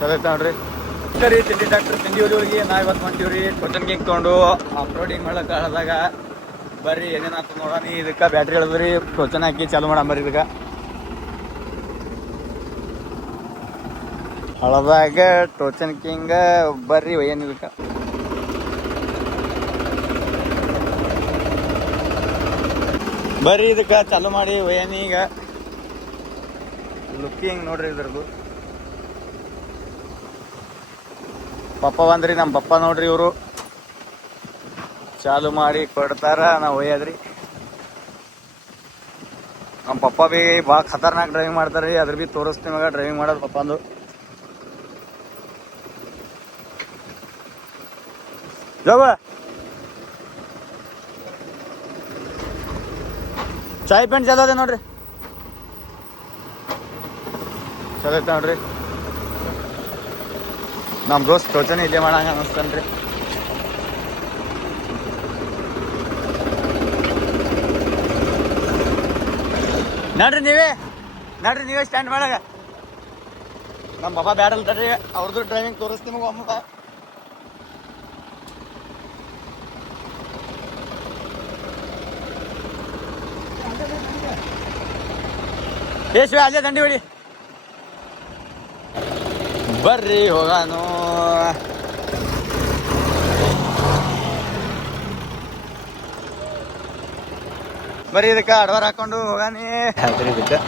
ಚಲೋ ಐತೆ ನೋಡ್ರಿ ಸರಿ ತಿಂಡಿ ಡಾಕ್ಟರ್ ತಿಂಡಿ ಹೋಗಿ ನಾ ಇವತ್ತು ಮಾಡ್ತೀವಿ ರೀ ಕೊಟ್ಟನ್ ಗಿಂಗ್ ತೊಗೊಂಡು ರೋಡಿಂಗ್ ಮಾಡಕ್ಕೆ ಹಳದಾಗ ಬರ್ರಿ ಏನೇನಾಯ್ತು ನೋಡೋಣ. ಇದಕ್ಕೆ ಬ್ಯಾಟ್ರಿ ಹೇಳಿದ್ರಿ ಟೋಚನ್ ಹಾಕಿ ಚಾಲು ಮಾಡೋಣ ಬರ್ರಿ ಇದಕ್ಕೆ. ಹಳದಾಗ ಟೋಚನ್ ಕಿಂಗ್ ಬರ್ರಿ ಏನ್ ಇದಕ್ಕೆ. ಬರ್ರಿ ಇದಕ್ಕೆ ಚಾಲು ಮಾಡಿ ಒಯ್ಯನಿ ಈಗ. ಲುಕ್ಕಿಂಗ್ ನೋಡ್ರಿ ಇದ್ರದ್ದು. ಪಪ್ಪ ಬಂದ್ರಿ ನಮ್ಮ ಪಪ್ಪ ನೋಡ್ರಿ ಇವರು. ಚಾಲು ಮಾಡಿ ಕೊಡ್ತಾರ, ನಾವು ಒಯ್ಯದ್ರಿ. ನಮ್ಮ ಪಪ್ಪ ಬಿ ಭಾಳ ಖತರ್ನಾಕ್ ಡ್ರೈವಿಂಗ್ ಮಾಡ್ತಾರ್ರಿ ಅದ್ರ ಬಿ ತೋರಿಸ್ತೀನಿ ಮಗ ಡ್ರೈವಿಂಗ್ ಮಾಡೋದು ಪಪ್ಪಂದು. ಜೋಗ ಚಾಯ್ ಪ್ಯಾಂಟ್ ಚಲೋ ಅದ ನೋಡ್ರಿ? ಚಲೋ ಐತೆ ನೋಡ್ರಿ. ನಮ್ಮ ದೋಸ್ತ್ ಟೋಚನೆ ಇಲ್ಲೇ ಮಾಡಂಗ ಅನಿಸ್ತನ್ರಿ ನಡ್ರಿ ನೀವೇ ನಡ್ರಿ ನೀವೇ ಸ್ಟ್ಯಾಂಡ್ ಮಾಡಾಗ ನಮ್ಮ ಬಾಬಾ ಬ್ಯಾಡ ಅಲ್ತಡ್ರಿ ಅವ್ರದ್ದು ಡ್ರೈವಿಂಗ್ ತೋರಿಸ್ತೀನಿ ಮಗ ಒಮ್ಮಗ ಏ ಶಿವ, ಅಲ್ಲೇ ದಂಡಿ ಹೊಡಿ. ಬರ್ರಿ ಹೋಗಾನು. ಬರ್ರಿ ಇದಕ್ಕೆ ಅಡ್ವಾರ್ ಹಾಕೊಂಡು ಹೋಗಾನಿ ಹೇಳ್ತೀರಿ ಇದಕ್ಕೆ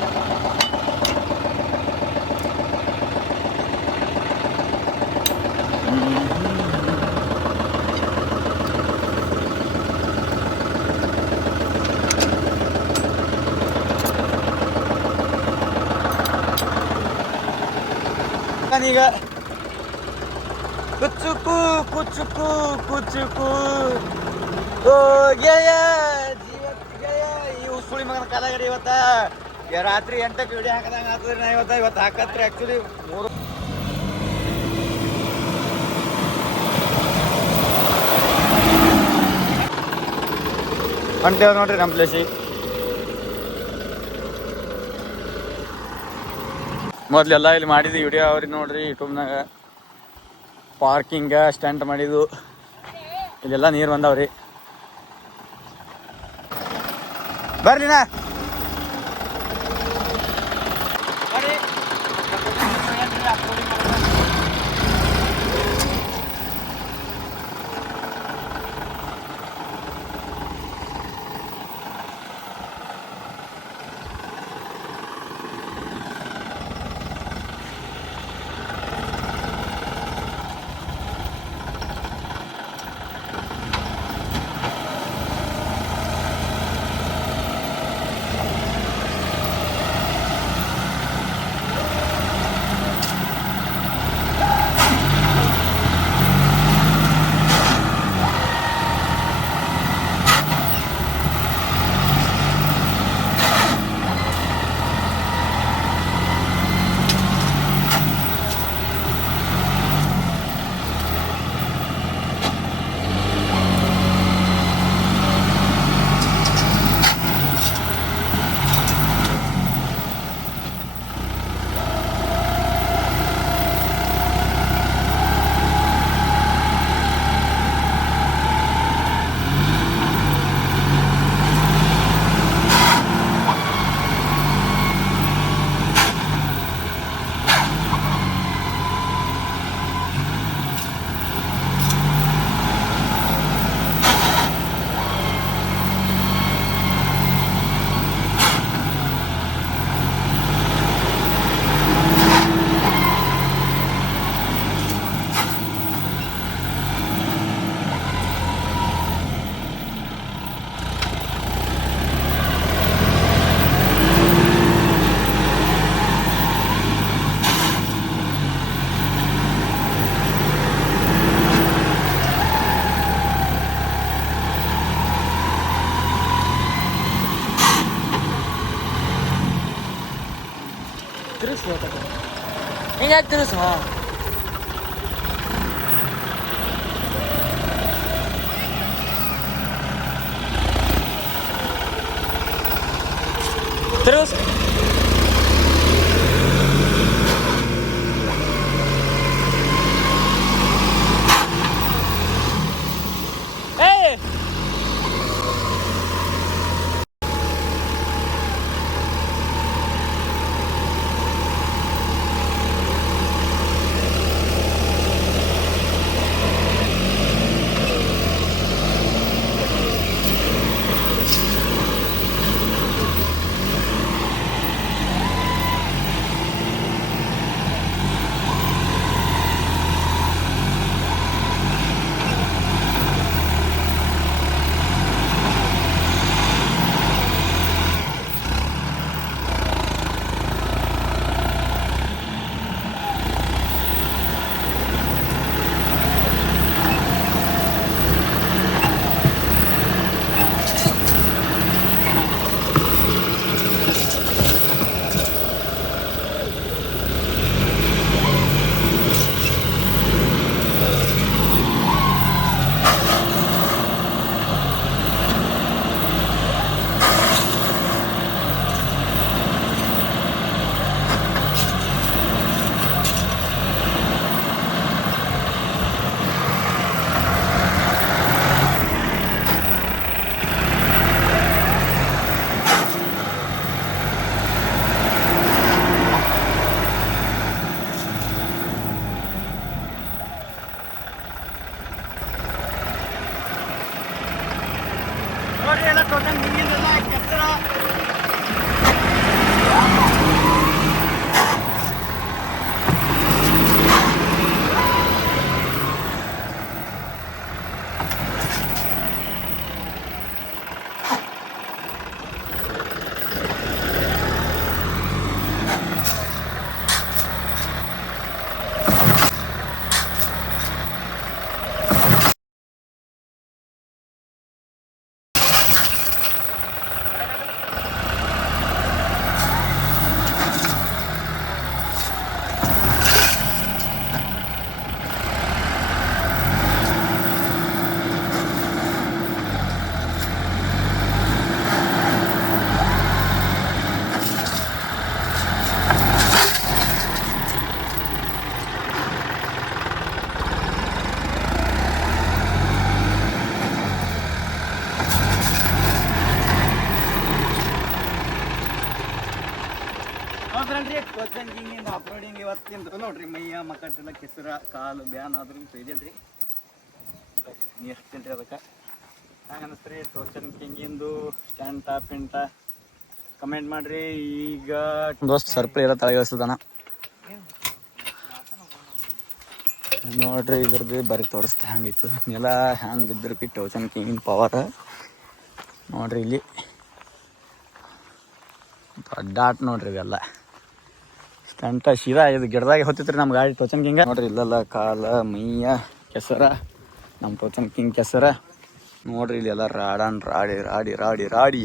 ಈಗ ಕುಚ್ಚುಕು ಕುಚುಕು ಓ ಗೆಯ ಜೀವ ಈ ಉಸುಳಿ ಮಗನ ಕಾಲಾಗರಿ ಇವತ್ತ. ರಾತ್ರಿ ಎಂಟಕ್ಕೆ ವಿಡಿಯೋ ಹಾಕದಂಗ ಆಗ್ತದ್ರಿ ನಾ ಇವತ್ತ. ಇವತ್ತು ಹಾಕತ್ರಿ ಆ್ಯಕ್ಚುಲಿ ಮೂರು ಹೊಂಟೇವ್ ನೋಡ್ರಿ ನಮ್ಮ ಪ್ಲೇಸಿ ಮೊದ್ಲೆಲ್ಲ ಇಲ್ಲಿ ಮಾಡಿದ್ವಿ ವಿಡಿಯೋ ಅವ್ರಿ ನೋಡ್ರಿ ಯೂಟ್ಯೂಬ್ನಾಗ ಪಾರ್ಕಿಂಗ ಸ್ಟಂಟ್ ಮಾಡಿದ್ದು ಇಲ್ಲೆಲ್ಲ ನೀರು ಬಂದಾವ್ರಿ. ಬರ್ಲಿನ やってるぞテロス ಕೋಚನ್ ಹಿಂಗಿಂದ ಅಪ್ಲೋಡಿಂಗ್ ಇವತ್ತಿಂದ. ನೋಡ್ರಿ, ಮೈಯ ಮಕ್ಕಟ್ಟೆಲ್ಲ ಕೆಸರ, ಕಾಲು, ಬ್ಯಾನ್ ಆದ್ರೂ ಇದಿಲ್ರಿ ನೀರು ಹತ್ತಿಲ್ರಿ ಅದಕ್ಕೆ? ಹಂಗೆ ಅನಿಸ್ತ್ರಿ ಟೋಚನ್ ಕಿಂಗಿಂದು ಸ್ಟ್ಯಾಂಡ್ ಟಾಪ್ ಇಂಟ ಕಮೆಂಟ್ ಮಾಡ್ರಿ, ಈಗ ದೋಸ್ತ್, ಸರ್ಪ್ರಿ ಎಲ್ಲ ತಳಗಿಳಿಸ್ತದನ ನೋಡ್ರಿ, ಇದ್ರದ್ದು ಬರೀ ತೋರಿಸ್ತೆ ಹಂಗಿತ್ತು. ನೆಲ ಹ್ಯಾಂಗೆ ಬಿ ಟೋಚನ್ ಕಿಂಗಿನ ಪವರ್ ನೋಡ್ರಿ ಇಲ್ಲಿ. ಅಡ್ಡಾಟ್ ನೋಡ್ರಿ ಇವೆಲ್ಲ ಸ್ಟಂಟ ಶಿರಾ ಇದು ಗಿಡದಾಗ ಹೊತ್ತಿತ್ರಿ ನಮ್ಮ ಗಾಡಿ ಟೋಚನ್ ಕಿಂಗ. ನೋಡ್ರಿ, ಇಲ್ಲೆಲ್ಲ ಕಾಲ, ಮೈಯ ಕೆಸರ ನಮ್ಮ ಟೋಚನ್ ಕಿಂಗ್ ಕೆಸರ. ನೋಡ್ರಿ ಇಲ್ಲೆಲ್ಲ ರಾಡನ್, ರಾಡಿ ರಾಡಿ ರಾಡಿ ರಾಡಿ.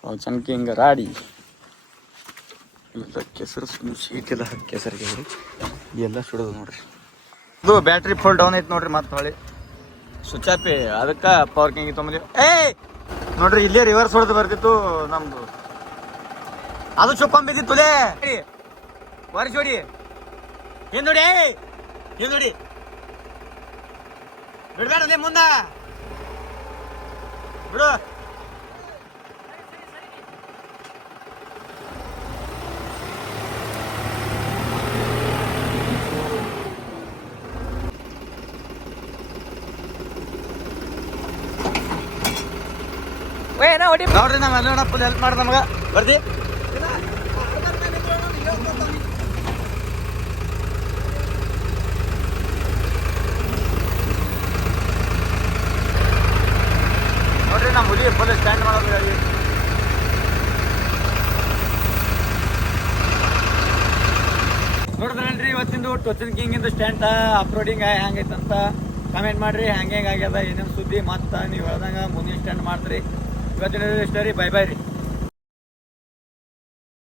ಟೋಚನ್ ಕಿಂಗ್ ರಾಡಿ. ಇಲ್ಲೆಲ್ಲ ಕೆಸರು ಸೀಟಿಲ್ಲ ಕೆಸರಿಗೆ ಎಲ್ಲ ಸುಡೋದು ನೋಡ್ರಿ. ಇದು ಬ್ಯಾಟ್ರಿ ಫುಲ್ ಡೌನ್ ಐತೆ ನೋಡ್ರಿ ಮತ್ತೆ ಹೊಳಿ ಸ್ವಿಚ್ ಆಪಿ, ಅದಕ್ಕೆ ಪವರ್ ಕಿಂಗ್ ತೊಗೊಂಬಂದಿ ಏ ನೋಡ್ರಿ, ಇಲ್ಲೇ ರಿವರ್ಸ್ ಹೊಡೆದು ಬರ್ತಿತ್ತು ನಮ್ದು. ಅದು ಚುಪ್ಪಂಬಿದ್ದಿತ್ತು ಲೇ. ವರ್ಷ ಚೋಡಿ ಏನ್ ನೋಡಿ? ಏನ್ ನೋಡಿ? ಬಿಡ್ಬೇಡ ನಿಮ್ ಮುಂದ. ಬಿಡು ನೋಡ್ರಿ ನಮ್ಮ ಎಲ್ಲ ಫುಲ್ ಹೆಲ್ಪ್ ಮಾಡ್ರಿ ನಮ್ಗೆ. ಬರ್ತಿ ನೋಡ್ರಿ ನಮ್ಮ ಹುಲಿ ಫುಲ್ ಸ್ಟ್ಯಾಂಡ್ ಮಾಡೋದು ಗಾಡಿ ನೋಡಿದ್ರಲ್ರಿ, ಇವತ್ತಿಂದು ಟೊಚನ್ ಕಿಂಗಿಂದು ಸ್ಟ್ಯಾಂಡ್ ಅಪ್ಲೋಡಿಂಗ್ ಹೆಂಗೈತಂತ ಕಮೆಂಟ್ ಮಾಡ್ರಿ. ಹೆಂಗೆ ಆಗ್ಯದ, ಏನೇನು ಸುದ್ದಿ ಮತ್ತೆ ನೀವು ಹೇಳ್ದಂಗೆ ಮುಂದಿನ ಸ್ಟ್ಯಾಂಡ್ ಮಾಡ್ತೀರಿ. ಇವತ್ತಿನ ಸ್ಟೋರಿ ಬೈ ಬೈ ರೀ.